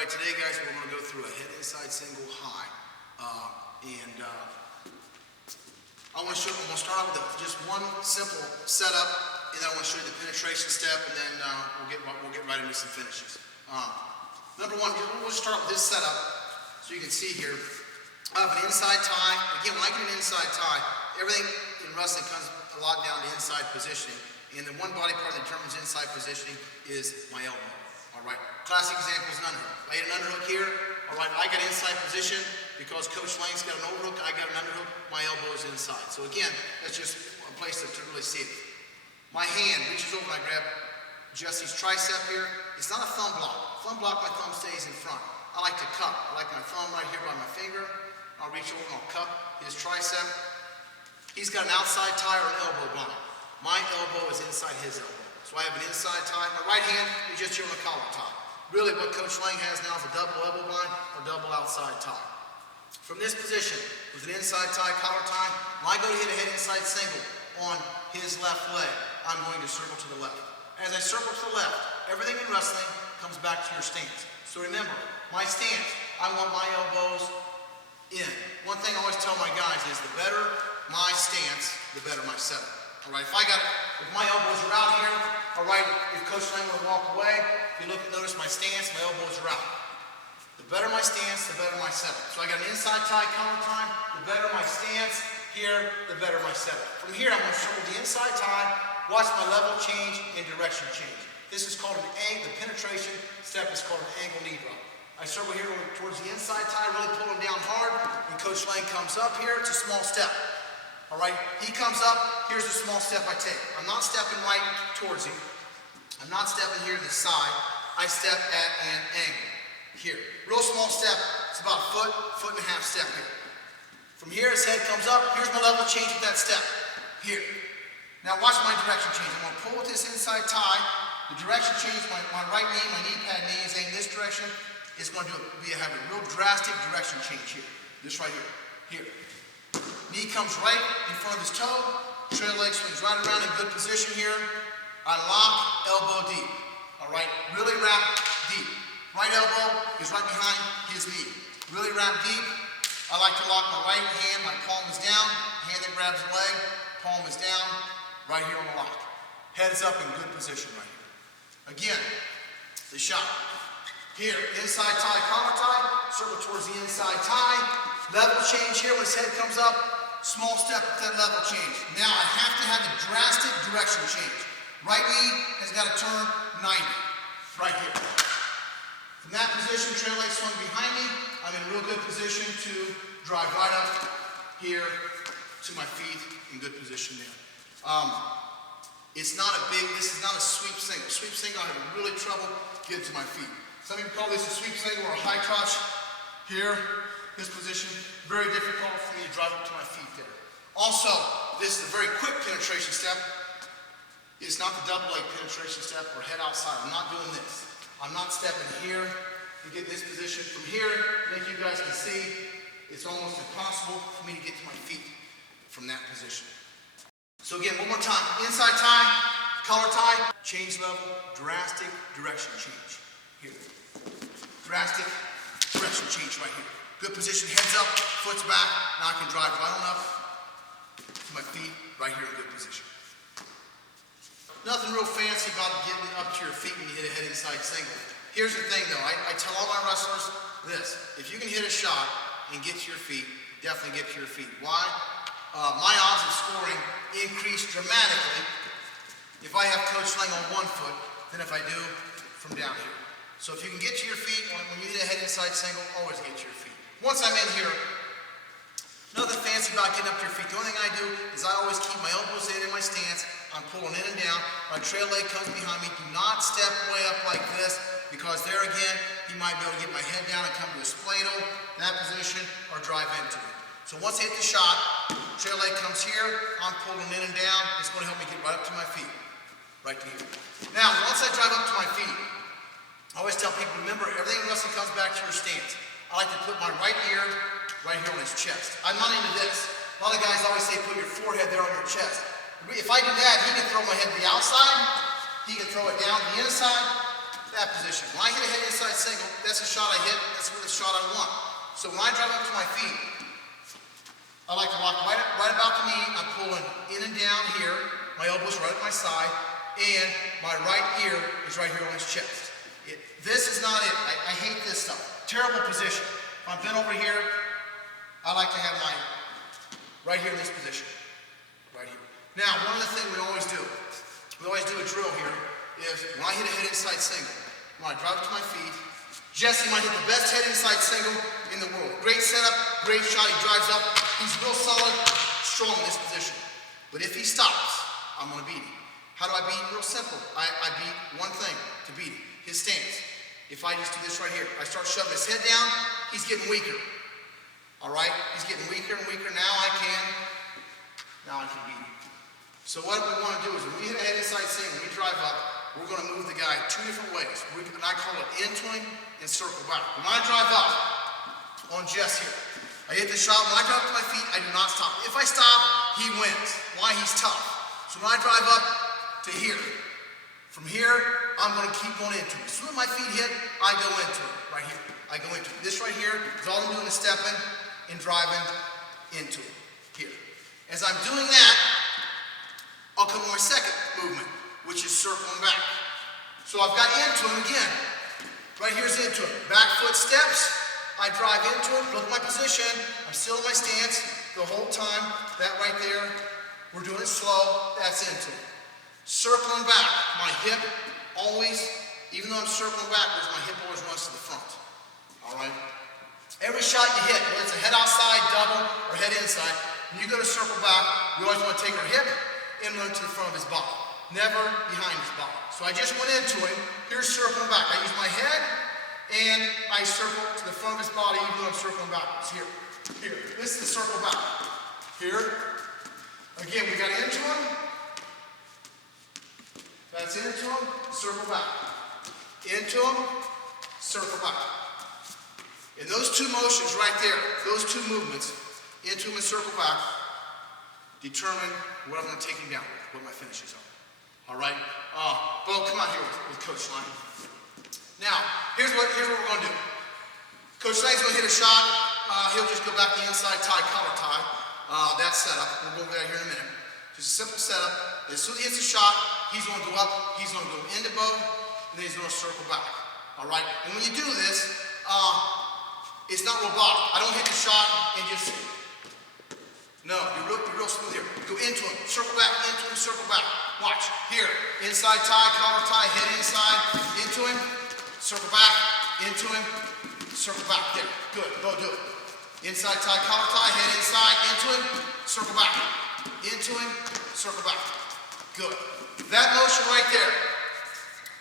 All right, today, guys, we're going to go through a head inside single high. I'm going to start out with just one simple setup, and then I want to show you the penetration step, and then we'll get right into some finishes. Number one, we'll start with this setup, so you can see here. I have an inside tie. Again, when I get an inside tie, everything in wrestling comes a lot down to inside positioning, and the one body part that determines inside positioning is my elbow. All right, classic example is an underhook. I hit an underhook here. All right, I got inside position because Coach Lane's got an overhook. I got an underhook. My elbow is inside. So again, that's just a place to really see it. My hand reaches over and I grab Jesse's tricep here. It's not a thumb block. Thumb block, my thumb stays in front. I like to cup. I like my thumb right here by my finger. I'll reach over and I'll cup his tricep. He's got an outside tie or an elbow bind. My elbow is inside his elbow. So I have an inside tie. My right hand is just here on a collar tie. Really what Coach Lane has now is a double elbow bind or double outside tie. From this position, with an inside tie, collar tie, when I go to hit a head inside single on his left leg, I'm going to circle to the left. As I circle to the left, everything in wrestling comes back to your stance. So remember, my stance, I want my elbows in. One thing I always tell my guys is the better my stance, the better my setup. All right, if my elbows are out here, all right, if Coach Lane will walk away, if you notice my stance, my elbows are out. The better my stance, the better my setup. So I got an inside tie, collar tie, the better my stance here, the better my setup. From here, I'm going to circle the inside tie, watch my level change and direction change. This is called the penetration step is called an angle knee drop. I circle here towards the inside tie, really pulling down hard. When Coach Lane comes up here, it's a small step. All right, he comes up, here's the small step I take. I'm not stepping right towards him. I'm not stepping here to the side. I step at an angle here. Real small step, it's about a foot and a half step here. From here, his head comes up, here's my level change with that step, here. Now watch my direction change. I'm gonna pull with this inside tie. The direction change, my right knee, my knee pad knee is aimed this direction. It's gonna have a real drastic direction change here. This right here, here. Knee comes right in front of his toe. Trail leg swings right around in good position here. I lock, elbow deep. All right, really wrap deep. Right elbow is right behind his knee. Really wrap deep. I like to lock my right hand, my palm is down. Hand that grabs the leg, palm is down. Right here on the lock. Head is up in good position right here. Again, the shot. Here, inside tie, collar tie. Circle towards the inside tie. Level change here when his head comes up. Small step with that level change. Now I have to have a drastic direction change. Right knee has got to turn 90. Right here. From that position, trail leg swung behind me. I'm in a real good position to drive right up here to my feet in good position there. This is not a sweep single. Sweep single, I have really trouble getting to my feet. Some people call this a sweep single or a high crotch here. This position, very difficult for me to drive up to my feet there. Also, this is a very quick penetration step. It's not the double leg penetration step or head outside. I'm not doing this. I'm not stepping here to get this position. From here, like you guys can see, it's almost impossible for me to get to my feet from that position. So again, one more time. Inside tie, collar tie, change level, drastic direction change. Here. Drastic direction change right here. Good position, heads up, foot's back. Now I can drive right on up to my feet, right here in good position. Nothing real fancy about getting up to your feet when you hit a head inside single. Here's the thing though, I tell all my wrestlers this, if you can hit a shot and get to your feet, definitely get to your feet. Why? My odds of scoring increase dramatically if I have Coach Lane on one foot than if I do from down here. So if you can get to your feet, when you hit a head inside single, always get to your feet. Once I'm in here, nothing fancy about getting up to your feet. The only thing I do is I always keep my elbows in my stance. I'm pulling in and down. My trail leg comes behind me. Do not step way up like this because there again, he might be able to get my head down and come to a splato, that position, or drive into it. So once I hit the shot, trail leg comes here. I'm pulling in and down. It's going to help me get right up to my feet. Right to here. Now, once I drive up to my feet, I always tell people, remember, everything in wrestling comes back to your stance. I like to put my right ear right here on his chest. I'm not into this. A lot of guys always say put your forehead there on your chest. If I do that, he can throw my head to the outside, he can throw it down the inside, that position. When I hit a head inside single, that's the shot I hit, that's the shot I want. So when I drive up to my feet, I like to walk right about the knee. I'm pulling in and down here. My elbow's right at my side, and my right ear is right here on his chest. This is not it. I hate this stuff. Terrible position. If I'm bent over here, I like to have my right here in this position. Right here. Now, one of the things we always do a drill here, is when I hit a head inside single, when I drive up to my feet, Jesse might hit the best head inside single in the world. Great setup, great shot, he drives up, he's real solid, strong in this position. But if he stops, I'm gonna beat him. How do I beat him? Real simple. I beat one thing to beat him, his stance. If I just do this right here, I start shoving his head down, he's getting weaker. All right, he's getting weaker and weaker. Now I can beat him. So what we want to do is when we hit a head inside single, when we drive up, we're going to move the guy two different ways. And I call it in-twin and circle back. When I drive up on Jess here, I hit the shot. When I drive up to my feet, I do not stop. If I stop, he wins. Why? He's tough. So when I drive up to here, from here, I'm going to keep going into it. As soon as my feet hit, I go into it. Right here. I go into it. This right here is all I'm doing is stepping and driving into it. Here. As I'm doing that, I'll come to my second movement, which is circling back. So I've got into him again. Right here's into him. Back foot steps. I drive into him. Look at my position. I'm still in my stance the whole time. That right there. We're doing it slow. That's into him. Circling back. My hip always, even though I'm circling backwards, my hip always runs to the front. All right? Every shot you hit, whether it's a head outside, double, or head inside, when you go to circle back, we always want to take our hip and run to the front of his body, never behind his body. So I just went into him. Here's circling back. I use my head and I circle to the front of his body even though I'm circling backwards. Here. This is the circle back. Here. Again, we got into him. That's into him. Circle back. Into him. Circle back. And those two motions right there, those two movements, into him and circle back, determine what I'm going to take him down with, what my finishes are. All right? Bo, come out here with Coach Lang. Now, here's what we're going to do. Coach Lang's going to hit a shot. He'll just go back the inside tie, collar tie. That setup. We'll go over that here in a minute. Just a simple setup. As soon as he hits a shot, he's going to go up, he's going to go into Bo, and then he's going to circle back. All right? And when you do this, it's not robotic. I don't hit the shot and just... No, you're real smooth here. Go into him, circle back, into him, circle back. Watch, here, inside tie, collar tie, head inside, into him, circle back, into him, circle back. There, good, Bo, do it. Inside tie, collar tie, head inside, into him, circle back. Into him, circle back. Good. That motion right there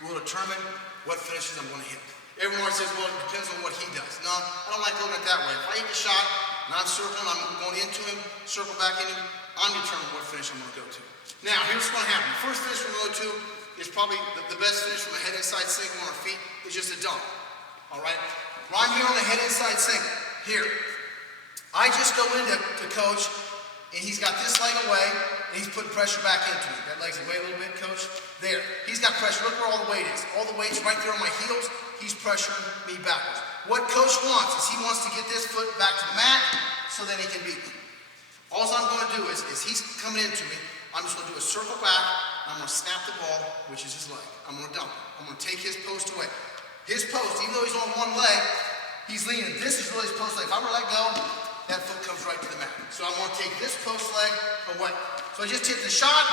will determine what finishes I'm going to hit. Everyone says, well, it depends on what he does. No, I don't like looking at it that way. If I hit the shot, and I'm circling, I'm going into him, circle back into him, I'm determining what finish I'm going to go to. Now, here's what's going to happen. The first finish we're going to go to is probably the best finish from a head inside single on our feet is just a dunk. All right? When I'm here on the head inside single, here, I just go into Coach, and he's got this leg away, and he's putting pressure back into me. That leg's away a little bit, Coach. There. He's got pressure. Look where all the weight is. All the weight's right there on my heels. He's pressuring me backwards. What Coach wants is he wants to get this foot back to the mat so then he can beat me. All I'm going to do is he's coming into me, I'm just going to do a circle back, and I'm going to snap the ball, which is his leg. I'm going to dump it. I'm going to take his post away. His post, even though he's on one leg, he's leaning. This is really his post leg. If I'm going to let go, that foot comes right to the mat. So I'm going to take this post leg away. So I just hit the shot.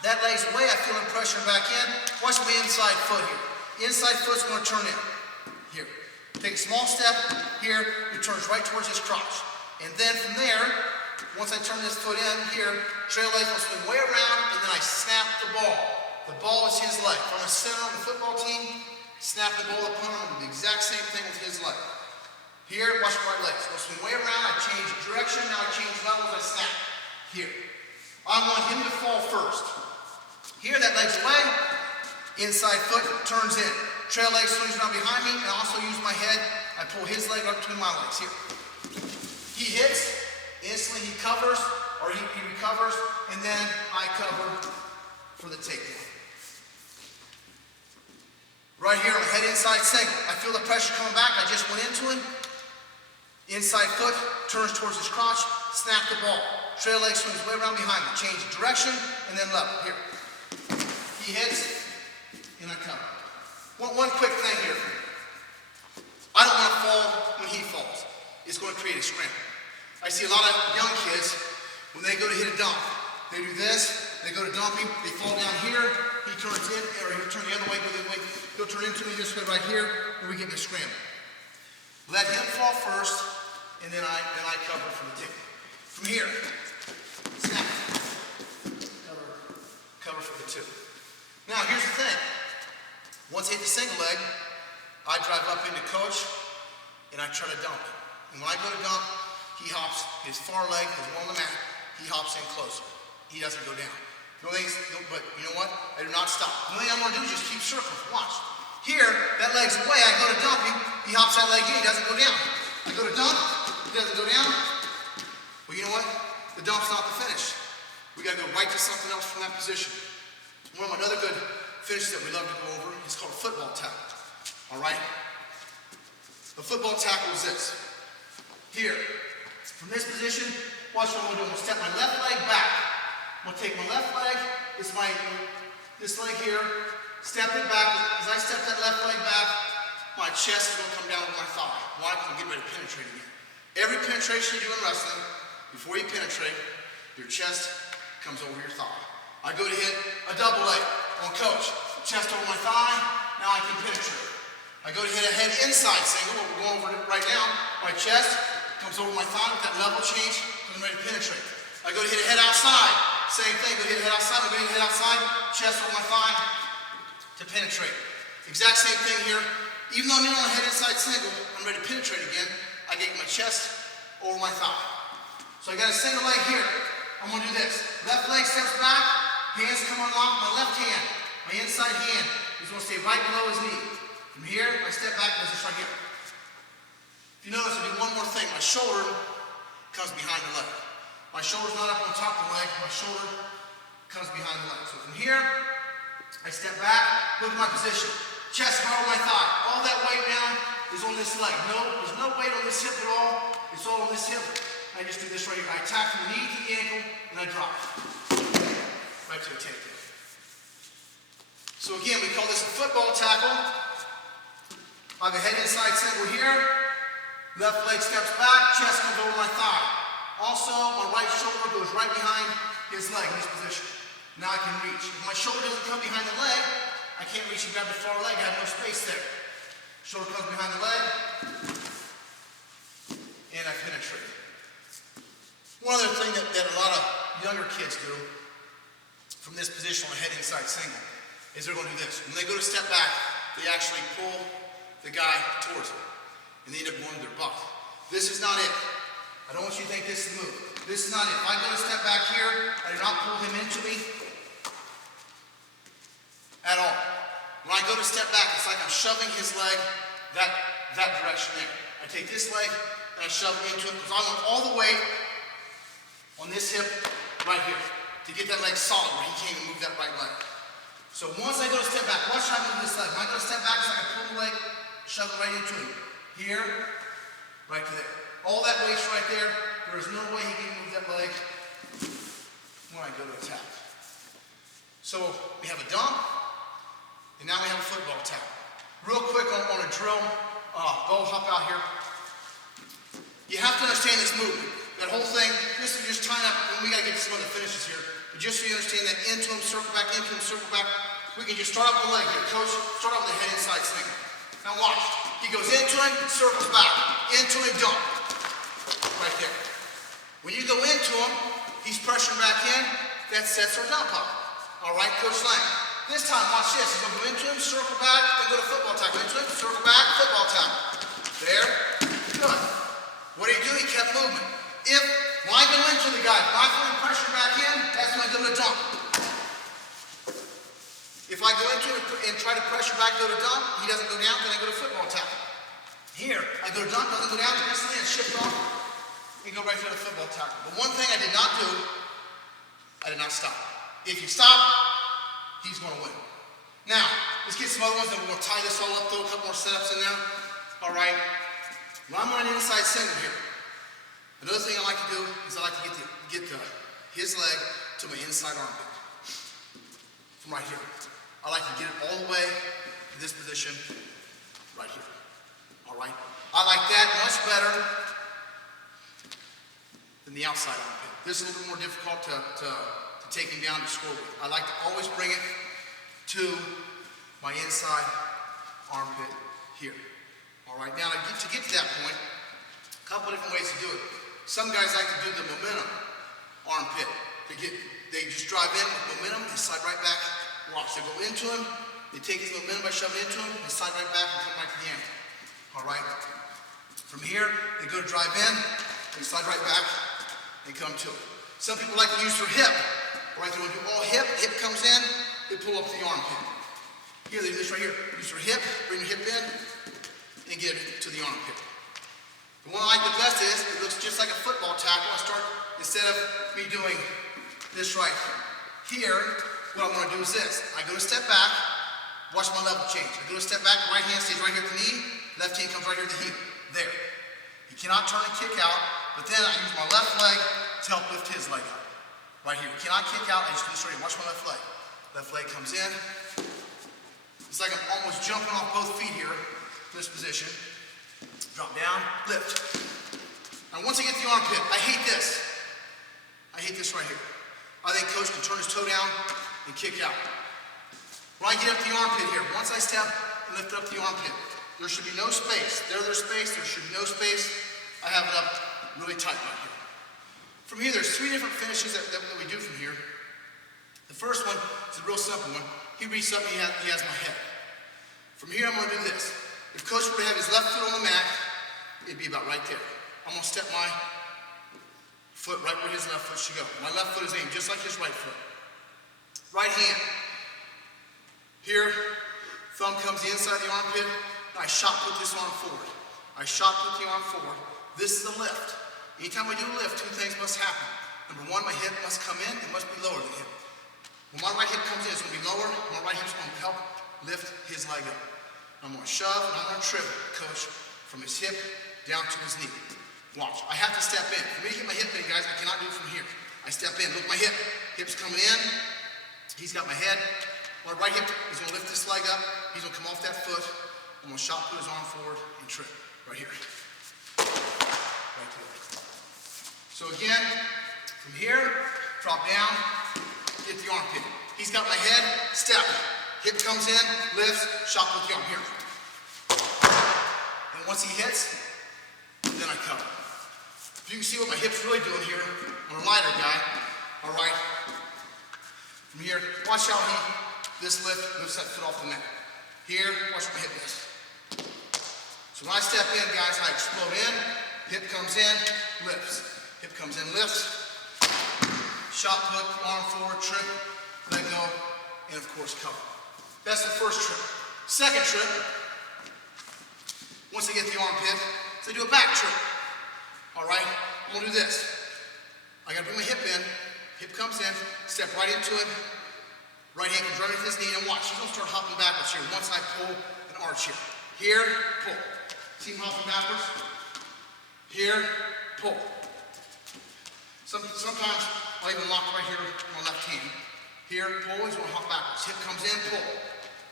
That leg's away. I feel him pressure back in. Watch my inside foot here. Inside foot's going to turn in. Here. Take a small step. Here. It turns right towards his crotch. And then from there, once I turn this foot in here, trail leg will swing way around, and then I snap the ball. The ball is his leg. If I'm a center on the football team, snap the ball upon him, and do the exact same thing with his leg. Here, watch my right leg. So I'll swing way around, I change direction, now I change levels, I snap. Here. I want him to fall first. Here, that leg's away. Inside foot turns in. Trail leg swings around behind me, and I also use my head. I pull his leg up between my legs. Here. He hits, instantly he covers, or he recovers, and then I cover for the takedown. Right here on the head inside single. I feel the pressure coming back. I just went into him. Inside foot, turns towards his crotch, snap the ball. Trail leg swings way around behind me. Change direction, and then level. Here. He hits, and I cover. One quick thing here. I don't want to fall when he falls. It's going to create a scramble. I see a lot of young kids, when they go to hit a dump, they do this, they go to dump him, they fall down here, he turns in, or he'll turn the other way, go the other way, he'll turn into me this way right here, and we get in a scramble. Let him fall first, and then I cover from the tip. From here, snap, cover from the two. Now here's the thing. Once I hit the single leg, I drive up into coach, and I try to dump him. And when I go to dump, he hops his far leg, his one on the mat, he hops in closer. He doesn't go down. But you know what? I do not stop. The only thing I'm going to do is just keep circling. Watch. Here, that leg's away. I go to dump him. He hops that leg in. He doesn't go down. I go to dump. He doesn't go down. Well, you know what? The dump's not the finish. We got to go right to something else from that position. One of my other good finishes that we love to go over is called a football tackle. All right? The football tackle is this. Here, from this position, watch what I'm going to do. I'm going to step my left leg back. I'm going to take my left leg, this leg here, step it back. As I step that left leg back, my chest is going to come down with my thigh. Why? Because I'm getting ready to penetrate again. Every penetration you do in wrestling, before you penetrate, your chest comes over your thigh. I go to hit a double leg on coach. Chest over my thigh, now I can penetrate. I go to hit a head inside single, what we're going over right now, my chest comes over my thigh with that level change, and I'm ready to penetrate. I go to hit a head outside, same thing, go to hit a head outside, I go to hit a head outside, chest over my thigh to penetrate. Exact same thing here. Even though I'm in on a head inside single, I'm ready to penetrate again, I get my chest over my thigh. So I got a single leg here. I'm going to do this. Left leg steps back, hands come unlocked, my left hand, my inside hand is going to stay right below his knee. From here, I step back, and this right here. If you notice, I do one more thing. My shoulder comes behind the leg. My shoulder's not up on top of the leg. My shoulder comes behind the leg. So from here, I step back, look at my position. Chest right over my thigh. All that weight now is on this leg. No, there's no weight on this hip at all. It's all on this hip. I just do this right here. I attack from the knee to the ankle, and I drop. Right to the takedown. So again, we call this a football tackle. I have a head inside single here. Left leg steps back, chest comes over my thigh. Also, my right shoulder goes right behind his leg in this position. Now I can reach. If my shoulder doesn't come behind the leg, I can't reach and grab the far leg. I have no space there. Shoulder comes behind the leg, and I penetrate. One other thing that a lot of younger kids do from this position on a head inside single is they're going to do this. When they go to step back, they actually pull the guy towards them, and they end up going to their butt. This is not it. I don't want you to think this is the move. This is not it. If I go to step back here, I do not pull him into me at all. When I go to step back, it's like I'm shoving his leg that direction there. I take this leg and I shove it into it because I want all the weight on this hip right here to get that leg solid where he can't even move that right leg. So once I go to step back, watch how I move this leg. When I go to step back, it's like I pull the leg, shove it right into him. Here, right to there. All that weight's right there. There is no way he can move that leg when I go to attack. So we have a dump, and now we have a football tackle. Real quick on a drill, Bo, hop out here. You have to understand this movement. That whole thing, this is just tying up, and we got to get to some other finishes here. But just so you understand that into him, circle back, into him, circle back, we can just start off the leg here. Coach, start off with the head inside single. Now watch. He goes into him, circles back. Into him, dump. Right there. When you go into him, he's pressuring back in. That sets our dump up. All right, Coach Lang. This time, watch this. He's going to go into him, circle back, then go to football tackle. Into him, circle back, football tackle. There. Good. What did he do? He kept moving. When I go into the guy, if I feel him pressure back in, that's when I go to dump. If I go into it and try to pressure back, go to dump, he doesn't go down, then I go to football tackle. Here, I go to dump, doesn't go down, instantly I shift off and go right to the football tackle. But one thing I did not do, I did not stop. If you stop, he's going to win. Now, let's get some other ones, and we're gonna tie this all up, throw a couple more setups in there. All right. When I'm on an inside single here, another thing I like to do is I like to get his leg to my inside armpit. From right here. I like to get it all the way to this position right here. All right. I like that much better than the outside armpit. This is a little bit more difficult to take him down to score with. I like to always bring it to my inside armpit here. All right, now to get to that point, a couple different ways to do it. Some guys like to do the momentum armpit. They just drive in with momentum, they slide right back. Watch, they go into him, they take his momentum by shoving into him, they slide right back and come right to the ankle. All right. From here, they go to drive in, they slide right back, and come to it. Some people like to use their hip. All right, they want to do all hip comes in, they pull up the armpit. Here, they do this right here. Use your hip, bring your hip in, and get it to the armpit. The one I like the best is, it looks just like a football tackle. I start, instead of me doing this right here, what I'm going to do is this. I go to step back, watch my level change. I go to step back, right hand stays right here at the knee, left hand comes right here at the heel. There. You cannot turn and kick out, but then I use my left leg to help lift his leg up. Right here. You cannot kick out, I just do this right here. Watch my left leg. Left leg comes in. It's like I'm almost jumping off both feet here, this position. Drop down, lift. Now once I get the armpit, I hate this. I hate this right here. I think coach can turn his toe down and kick out. When I get up the armpit here, once I step and lift up the armpit, there should be no space. There's space, there should be no space. I have it up really tight right here. From here, there's 3 different finishes that we do from here. The first one is a real simple one. He reaches up and he has my head. From here, I'm going to do this. If coach were to have his left foot on the mat, it'd be about right there. I'm going to step my foot right where his left foot should go. My left foot is aimed just like his right foot. Right hand. Here, thumb comes the inside of the armpit. I shot put this arm forward. I shot put the arm forward. This is a lift. Anytime we do a lift, 2 things must happen. Number 1, my hip must come in. It must be lower than him. When my right hip comes in, it's going to be lower. My right hip's going to help lift his leg up. I'm going to shove and I'm going to trip coach from his hip down to his knee. Watch. I have to step in. For me to get my hip in, guys, I cannot do it from here. I step in. Look at my hip. Hip's coming in. He's got my head. My right hip is going to lift this leg up. He's going to come off that foot. I'm going to shot put his arm forward and trip. Right here. Right there. So again, from here, drop down, get the armpit. He's got my head, step. Hip comes in, lifts, shot put the arm here. And once he hits, then I cover. If you can see what my hip's really doing here, I'm a lighter guy. All right. From here, watch how this lifts that foot off the mat. Here, watch what my hip does. So when I step in, guys, I explode in, hip comes in, lifts. Hip comes in, lifts. Shot put, arm forward, trip, let go, and of course cover. That's the first trip. Second trip, once I get the armpit, so I do a back trip. All right, I'm gonna do this. I gotta bring my hip in, hip comes in, step right into it, right hand comes right into his knee, and watch, he's gonna start hopping backwards here once I pull an arch here. Here, pull. See him hopping backwards? Here, pull. Sometimes I'll even lock right here on my left hand. Here, pull, he's gonna hop backwards. Hip comes in, pull.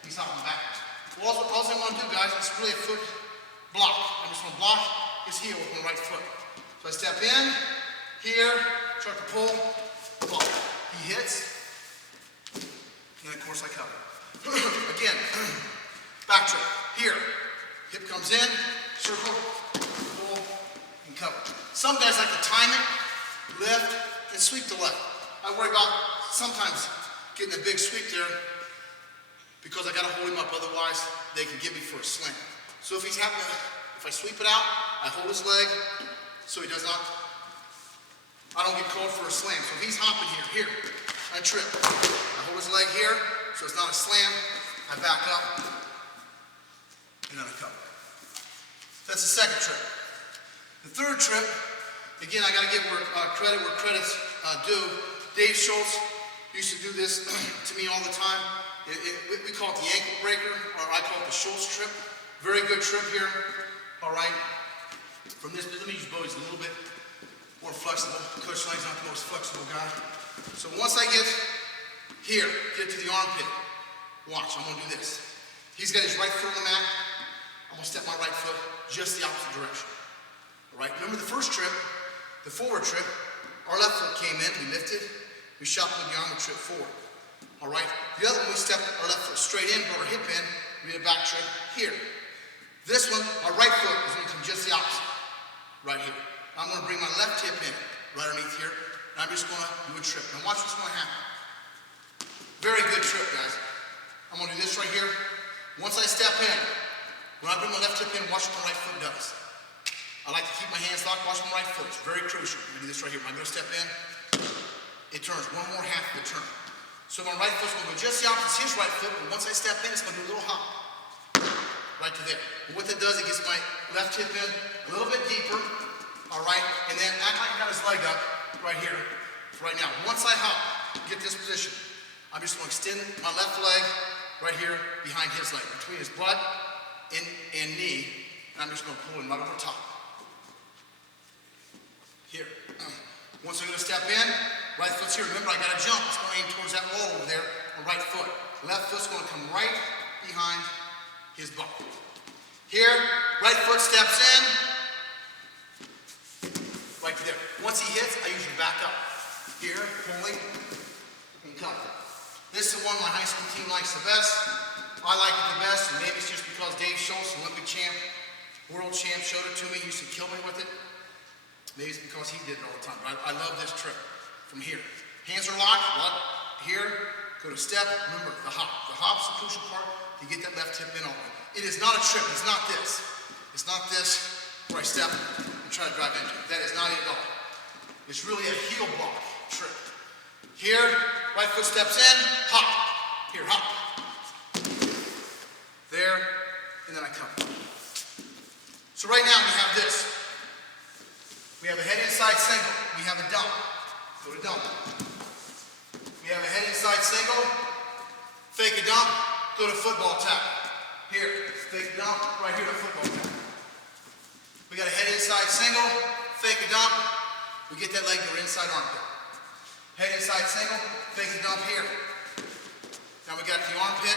He's hopping backwards. Well, all I want to do, guys, is really a foot block. I'm just gonna block his heel with my right foot. So I step in, here, start to pull, block. He hits, and of course I cover. Again, back trip. Here, hip comes in, circle, pull, and cover. Some guys like to time it, lift, and sweep the leg. I worry about sometimes getting a big sweep there because I gotta hold him up, otherwise they can get me for a slam. So if I sweep it out, I hold his leg so he does not, I don't get called for a slam. So if he's hopping here, I trip. I hold his leg here, so it's not a slam. I back up, and then I cover. That's the second trip. The third trip, again, I gotta give credit where credit's due. Dave Schultz used to do this to me all the time. We call it the ankle breaker, or I call it the Schultz trip. Very good trip here. All right. From this, let me use Bodie's a little bit more flexible. Coach Lang's not the most flexible guy. So once I get here, get to the armpit, watch, I'm gonna do this. He's got his right foot on the mat. I'm gonna step my right foot just the opposite direction. All right, remember the first trip, the forward trip, our left foot came in, we lifted, we shot with the arm and trip forward. All right, the other one, we stepped our left foot straight in, brought our hip in, we did a back trip here. This one, our right foot is gonna come just the opposite, right here. I'm gonna bring my left hip in, right underneath here, and I'm just gonna do a trip. Now watch what's gonna happen. Very good trip, guys. I'm gonna do this right here. Once I step in, when I bring my left hip in, watch what my right foot does. I like to keep my hands locked, watch my right foot. It's very crucial. I'm gonna do this right here. When I go to step in, it turns one more half of the turn. So my right foot's gonna go just the opposite as his right foot, but once I step in, it's gonna do a little hop. Right to there. And what that does, it gets my left hip in a little bit deeper, all right? And then act like I got his leg up right here, right now. Once I hop, get this position, I'm just gonna extend my left leg right here behind his leg, between his butt and knee, and I'm just gonna pull him right over top. Here. Once I'm gonna step in, right foot's here. Remember, I gotta jump. It's gonna aim towards that wall over there, my right foot. Left foot's gonna come right behind his butt. Here, right foot steps in, right there. Once he hits, I usually back up. Here, pulling, and come. This is the one my high school team likes the best. I like it the best, and maybe it's just because Dave Schultz, Olympic champ, world champ, showed it to me, used to kill me with it. Maybe it's because he did it all the time, but I love this trip from here. Hands are locked, here, go to step, remember the hop. The hop's the crucial part to get that left hip in all the way. It is not a trip, it's not this. It's not this where I step and try to drive into it. That is not it at all. It's really a heel block trip. Here, right foot steps in, hop. Here, hop. There, and then I come. So right now we have this. We have a head inside single. We have a dump. Go to dump. We have a head inside single. Fake a dump. Go to football tackle. Here, fake a dump. Right here to football tackle. We got a head inside single. Fake a dump. We get that leg to our inside armpit. Head inside single, fake the dump here. Now we got the armpit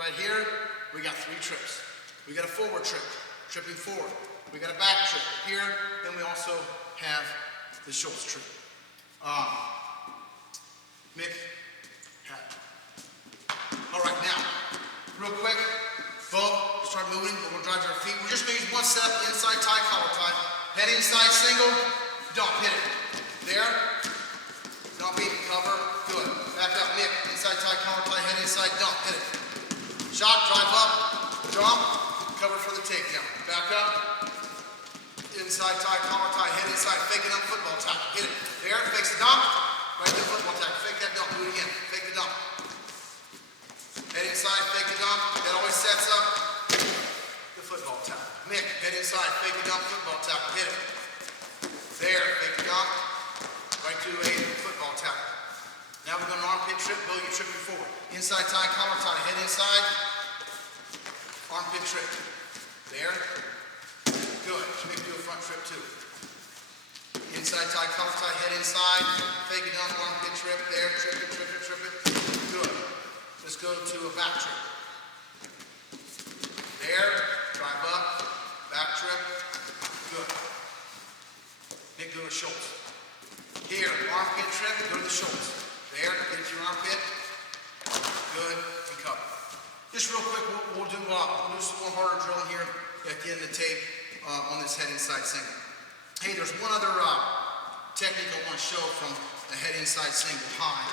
right here. We got 3 trips. We got a forward trip, tripping forward. We got a back trip here. Then we also have the Schultz trip. Mick, all right, now, real quick, Bo, start moving. We're gonna drive our feet. We're just gonna use one step, inside tie, collar tie. Head inside single, dump, hit it. There. Dump, beat, cover, good. Back up, Nick, inside tie, collar tie, head inside, dump, hit it. Shot, drive up, jump, cover for the takedown. Back up, inside tie, collar tie, head inside, fake it up, football tackle, hit it. There, fakes the dump, right to football tackle, fake that dump, do it again, fake the dump. Head inside, fake the dump, that always sets up the football tackle. Nick, head inside, fake the dump, football tackle, hit it. There, fake the dump. Right to a football tackle. Now we're going to armpit trip. Bo, you're tripping forward. Inside tie, collar tie, head inside. Armpit trip. There. Good. Maybe do a front trip too. Inside tie, collar tie, head inside. Fake it down, armpit trip. There. Trip it, trip it, trip it. Good. Let's go to a back trip. There. Drive up. Back trip. Good. Nick, go to Schultz. Here, armpit trip, go to the shoulders. There, get your armpit. Good, and cover. Just real quick, we'll do some more harder drilling here at the end of the tape on this head inside single. Hey, there's one other technique I want to show from the head inside single high.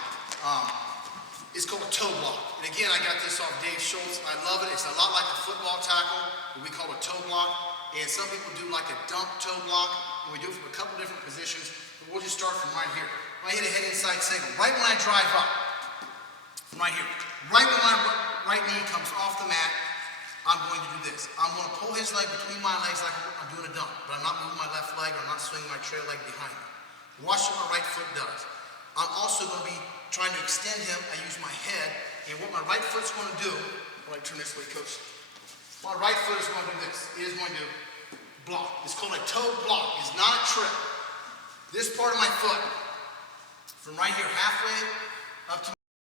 It's called a toe block. And again, I got this off Dave Schultz. I love it. It's a lot like a football tackle, what we call a toe block. And some people do like a dump toe block. And we do it from a couple different positions. We'll just start from right here. When I hit a head inside single, right when I drive up, right here, right when my right knee comes off the mat, I'm going to do this. I'm going to pull his leg between my legs like I'm doing a dump, but I'm not moving my left leg or I'm not swinging my trail leg behind me. Watch what my right foot does. I'm also going to be trying to extend him. I use my head And what my right foot's going to do, I'll turn this way, coach. My right foot is going to do this. It is going to block. It's called a toe block. It's not a trip. This part of my foot, from right here halfway up to